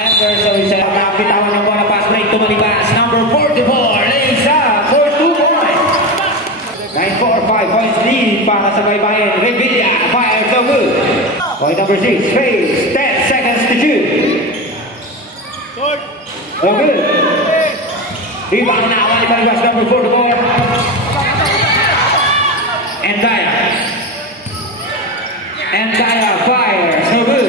So isa kapitawan ng bola, pass break, tumalibas. Number 44, Lisa for 2 points. 9-4, 5 points lead para sa Baybayin. Revilla, fire, so good. Point number 6, Face, 10 seconds to shoot. So good. Rebound na awal, ibalibas, number 44. Entire, fire, so good.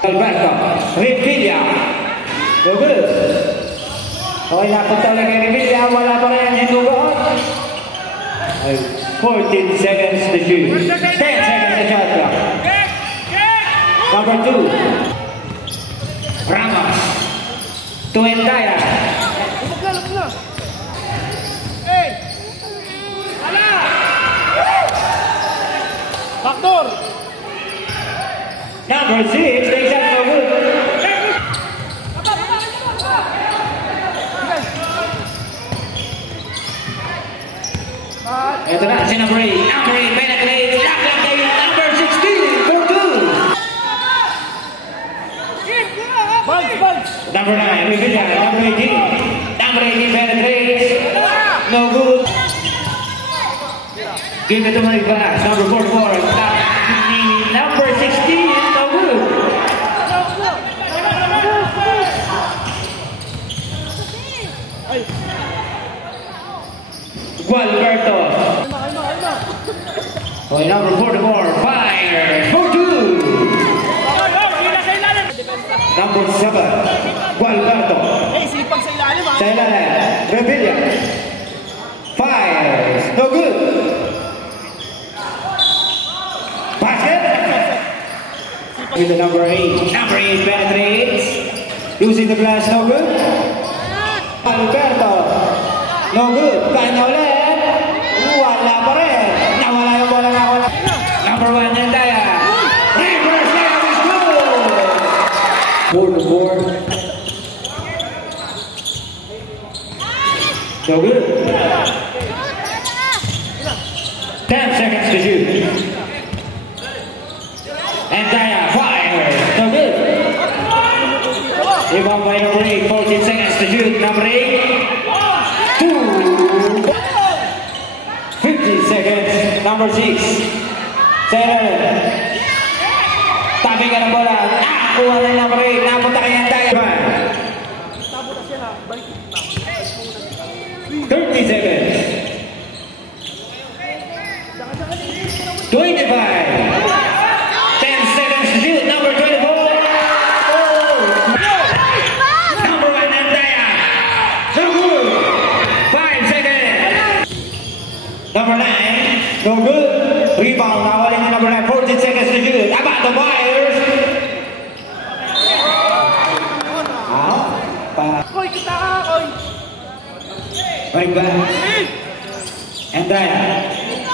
Alberto, Revilla, so good. Okay, napunta lang kay Revilla, wala pa rin hinugot. 14 seconds to shoot. 10 seconds to shot clock. Number 2, Ramos, to Entire. Backdoor. Number 6, they shot so good. Ito na si number 8. Number 8, penetrate. Lock kayo. Number 16, for 2. Number 9, Revilla. Number 18. Number 18, penetrate. No good. Give it to my glass. Number 44. Number 16. No good. Gualberto. Okay, number 44. Fire. For 2. Number 7. Gualberto. Sa ilalim. Revilla. Fire. No good. With the number 8. Number 8 penetrates. Using the glass, no good. Alberto. No good. Kaya na ulit. Wala pa rin. Nawala yung bola na wala. Number 1, Nandaya. Reverse layup is good. 4-4. No good. 10 seconds to shoot. Entire fire, so good. Rebound by number 8, 14 seconds to shoot. Number 8, 2. 50 seconds. Number 6, 7. Tabi ka ng bola. Kuha na yung number 8. Napunta kay Entire. 30 seconds. 25. Number 9, no good. Rebound, nawalin yung number 9, 14 seconds to shoot. About the wires. Koy, kita ka, Koy. Balik back. And then,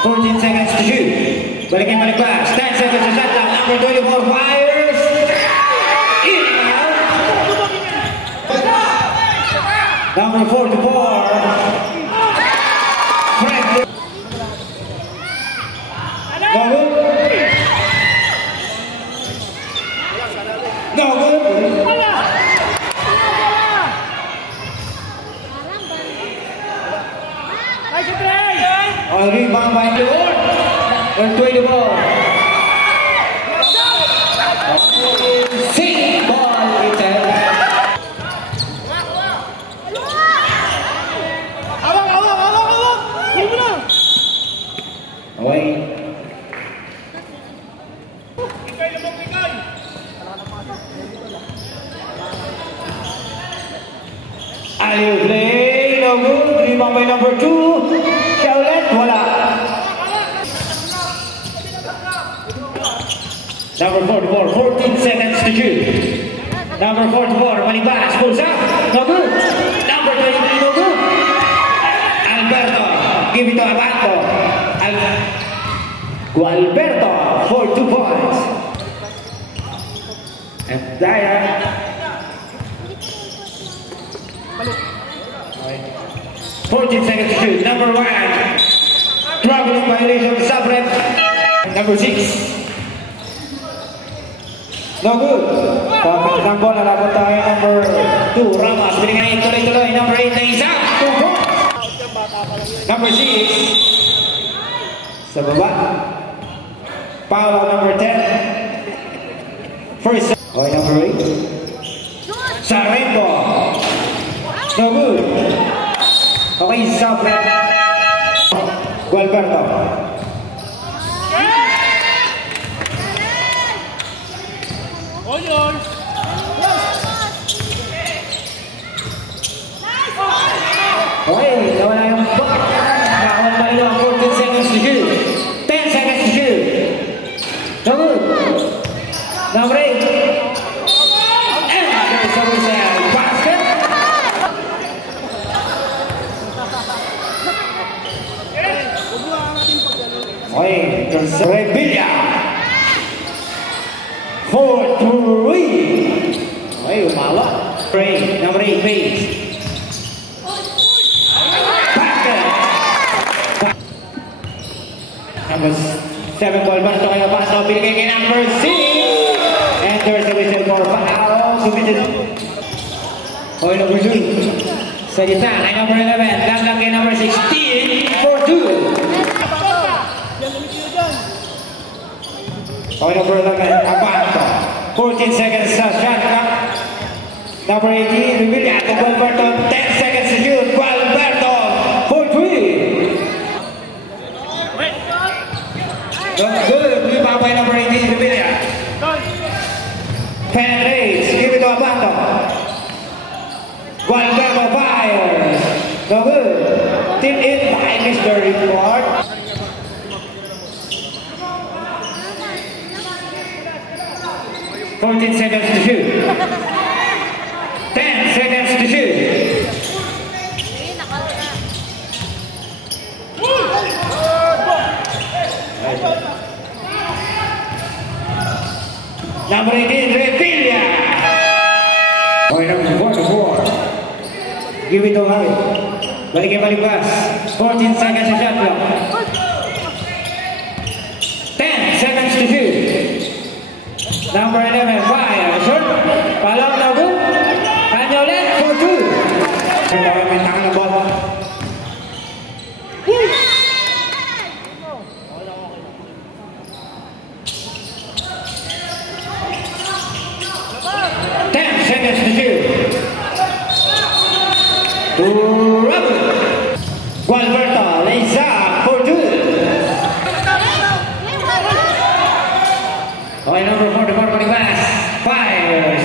14 seconds to shoot. Balikin balik back. 10 seconds to shot clock. Number 24, wires. In. Number 44. No good. No good. Oh, rebound by Lord. And 20 ball. Sing ball itself. Awak. Away. Aliu play, no good. Rebound by number 2. Shaulet, wala. Number 44, 14 seconds to shoot. Number 44, Manibas, pulls up, no good. Number 23, no good. Alberto, give it to Alberto. Gualberto for 2 points. And Daya. 14 seconds to shoot. Number 1, traveling violation, Sabrep. Number 6, No good. Kapit ng bola, labot tayo number 2, Ramos. Binigay tuloy-tuloy. Number 8 na isa. 2 points. Number 6. Sa baba. Foul on number 10. First. Okay, number 8. Sarento. No good. Okay, stop. Gualberto. Okay, nawala yung ball. Nakawal pa rin ang 14 seconds to shoot. 10 seconds to shoot. No good. Number 8. And there's always a basket. Okay, there's Revilla. 4-3. Okay, umala. Number 8, please. Number 7 ball back to kayo paso, binigay kay number 6. And there's a whistle for foul. Submitted. Okay, number 2. Sa gitna kay number 11. Lang kay number 16. 4-2. Okay, number 11. Abanto. 14 seconds sa shot clock. Number 18. Revilla to Gualberto. 10 seconds to shoot. Gualberto. 4-3. Good. Ibabay number 18, Revilla. Penetrates. Give it to Abanto. Gualberto fires. No good. Tip in by Mr. Report. 14 seconds to shoot. 10 seconds to shoot. Number 18, Revilla. Okay, number 44. Give it to Harry. Balik pass. 14 seconds to shot clock. 10 seconds to shoot. Number 11, fire. Short. Follow, no good. Kanya ulit, 4-2. May tangan na bola. Seconds to shoot. To Robert. Gualberto lays up for 2. Okay, number 44 for the pass. Fires.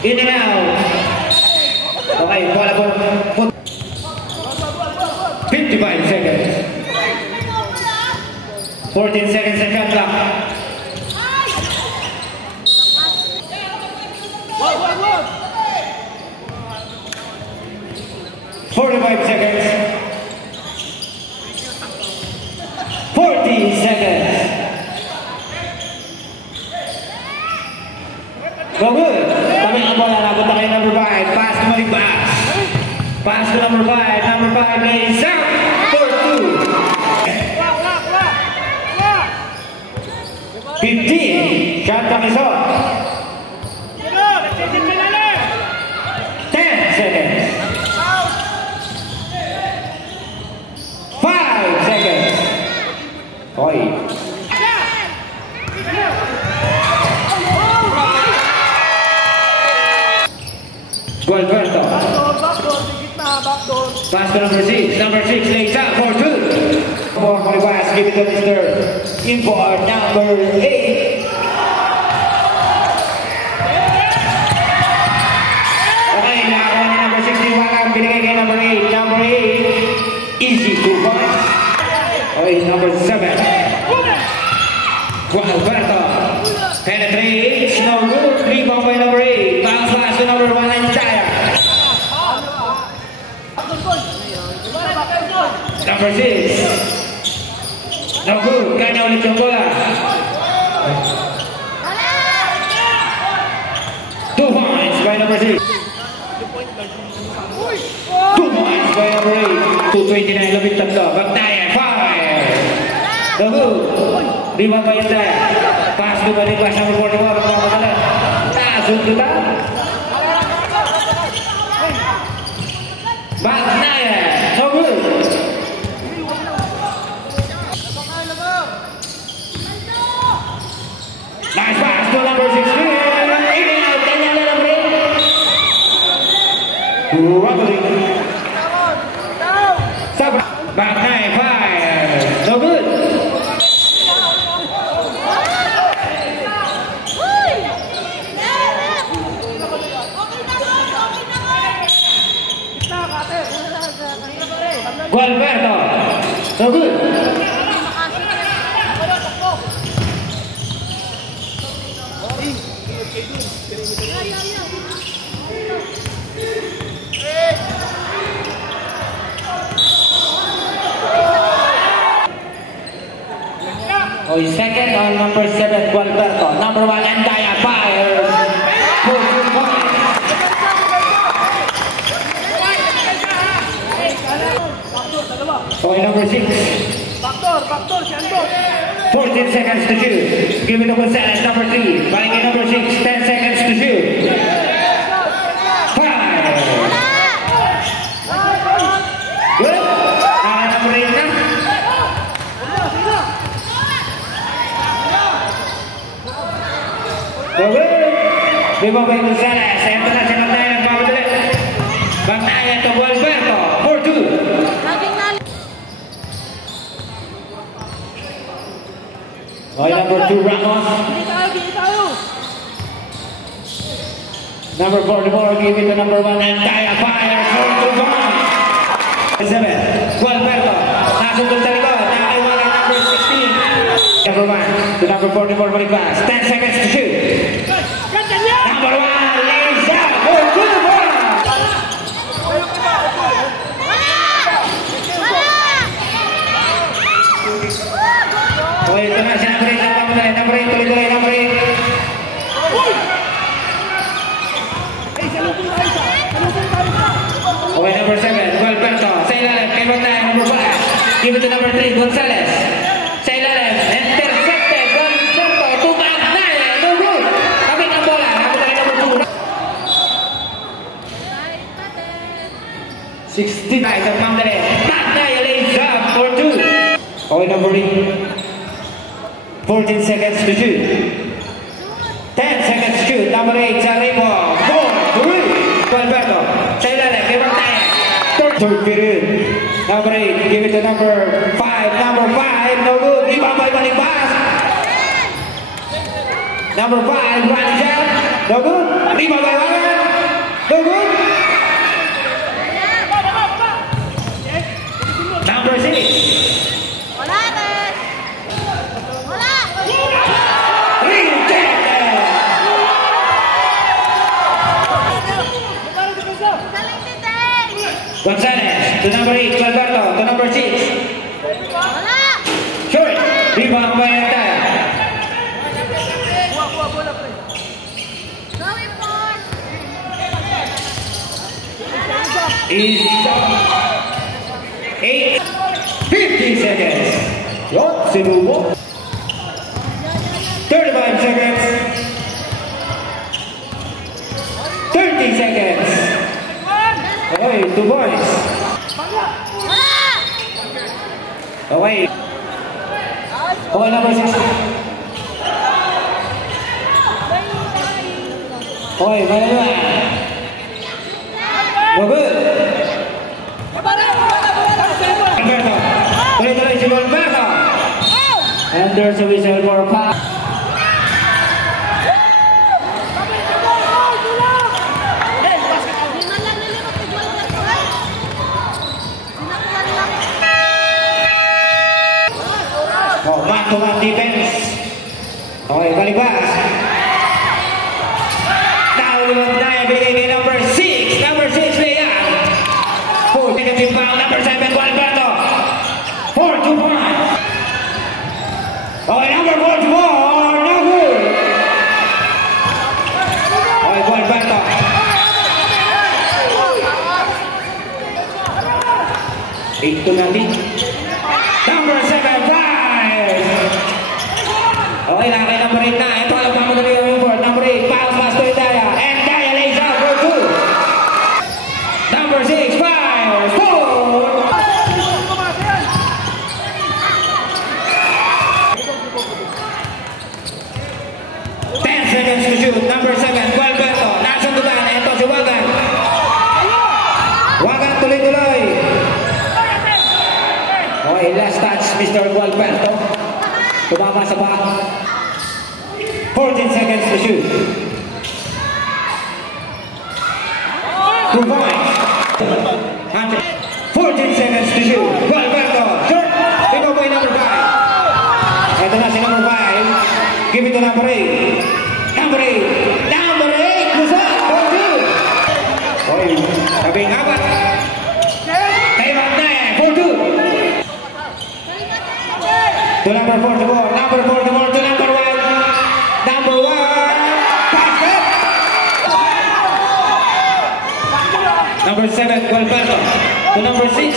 In and out. Okay, bola po. 55 seconds. 14 seconds and shot clock. 45 seconds. 40 seconds. No good. Kami ang bola. Labot na kayo number 5. Pass to Malibas. Pass to number 5. Number 5 lays out for 2. 15. Shot clock is off. 10 seconds. 5 seconds. Oi. Gualberto. Pass to number 6. Number 6 lays out for 2. For Malibas, give it to Mr. Import number 8. Okay, nakakuha ni number 61. Binigay kay number 8. Number 8. Easy 2 points. Okay, number 7. Gualberto. Penetrates. No good. 3 points by number 8. Bounce pass to number 1 and Chaya. Number 6. No good. Kanya ulit yung bola. 2 points by number 6. 2 points by number 8. 229 labit tatlo. Bagtayan. Fire. No good. 5 pa yun tayo. Pass to Malibas. Number 44. sundutan. Magnayan, no good. Nice pass to number 16. In out, kanya na lang rin. Rubbing. Sabra. Magnayan, fire. No good. Gualberto, no good. Oh, second on number 7, Gualberto. Number 1, Andaya fires. Okay, number 6. Backdoor, si Andor. 14 seconds to shoot. Give it to Gonzalez, number 3. Balik kay number 6. 10 seconds to shoot. 5. Good. Number 8 na. Okay. Lima by Gonzalez. Ito na siya ng tayo nagpapadali. Magnayan to Gualberto. 4-2. Okay, number 2, Ramos. Number 44, give it to number 1, Andaya fire. 4-2. 7. Gualberto. Nasundol sa likod. Nakaiwanan number 16. Number 1 to number 44, balik pass. 10 seconds to shoot. Number 1, lays out. 4-2. Okay, ito na siya. Number 8, tuloy-tuloy, number 8. Okay, number 7, Gualberto. Sa ilalim, kay Magnayan, number 5. Give it to number 3, Gonzalez. Sa ilalim, intercepted, Gualberto to Magnayan. No good. Kapit ang bola. Kapit ang number 2. 69, sa Magnayan. Magnayan lays up for 2. Okay, number 8. 14 seconds to shoot. 10 seconds to shoot. Number 8, Sarimo. 4-3. Gualberto. Sa ilalim, kay Magnayan. Third period. Number 8, give it to number 5. Number 5, no good. Ibabay balik pass. Number 5, runs out. No good. Ibabay balik. No good. Number 6. Gonzalez to number 8, Gualberto to number 6. Short. Rebound by Andaya. Is 8. 50 seconds. Yon, sinubo. 35 seconds. 30 seconds. Okay, 2 points. Okay. Okay, number 6. Okay, Manila. No good. Gualberto. Tuloy-tuloy si Gualberto. And there's a whistle for foul. Oh, man-to-man defense. Okay, balik pass. Now, Magnayan binigay kay number 6. Number 6, Leia. 4 seconds yung foul. Number 7, Gualberto. 4-5. Okay, number 44. seconds to shoot. Number 7, Gualberto. Nasundutan. Ito si Wagan. Wagan tuloy-tuloy. Okay, last touch, Mr. Gualberto. Tumama sa back. 14 seconds to shoot. 2 points. 14 seconds to shoot. Gualberto. Short. Ito po yung number 5. Ito na si number 5. Give it to number 8. Number 8. Number 8. Luzon. 4-2. Okay. Sabing apat. Time out na eh. 4-2. To number 44. Number 44 to number 1. Number 1. Basket. Number 7. Gualberto. To number 6.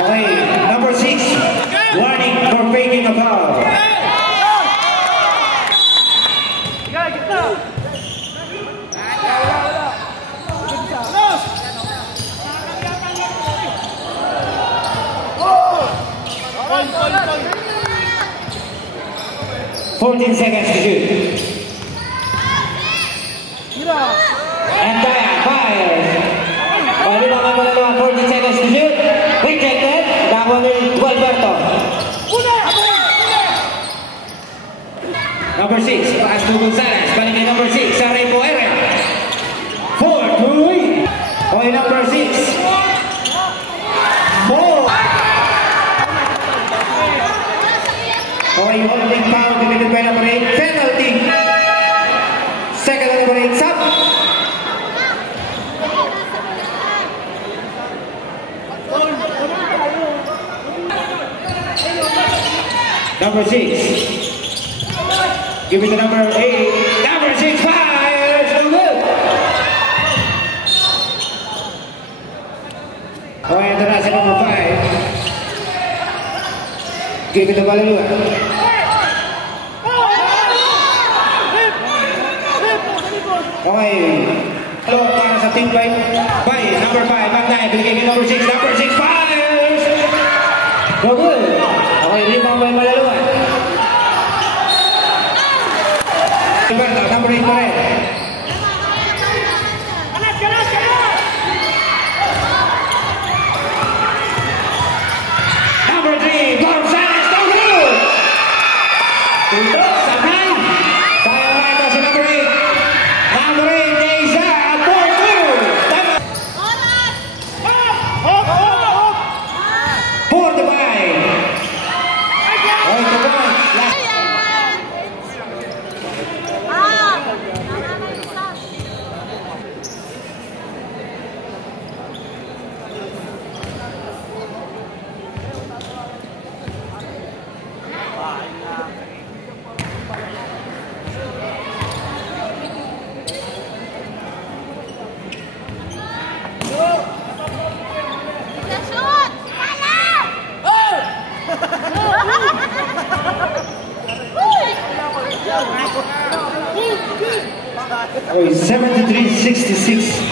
Okay, number 6, warning for faking a foul. Fourteen seconds to shoot. And Daya fires. Pwede naman mo naman 14 seconds to shoot. Rejected. Nakuha ni Gualberto. Number 6, pass to Gonzalez. Balik kay number 6, sa Repo area. 4-2. Okay, number 6. 4. Okay, holding foul committed by number 8. Penalty. Second number 8, sub. Number 6. Give it to number 8. Number 6 fires. No good. Okay, ito na si number 5. Give it to Malalua. Okay. Hello, para sa team by number 5. Magdaya, binigay kay number 6. Number 6 fires. No good. Okay, rebound by Malalua. Number 8 pa rin. Number 3, Gonzalez, no good! Ito, sakay. Kaya nga ito si number 8. Number 8, Neza, 4-2. Tama. 4-5. Okay, ito po. Last. Oh, 73-66.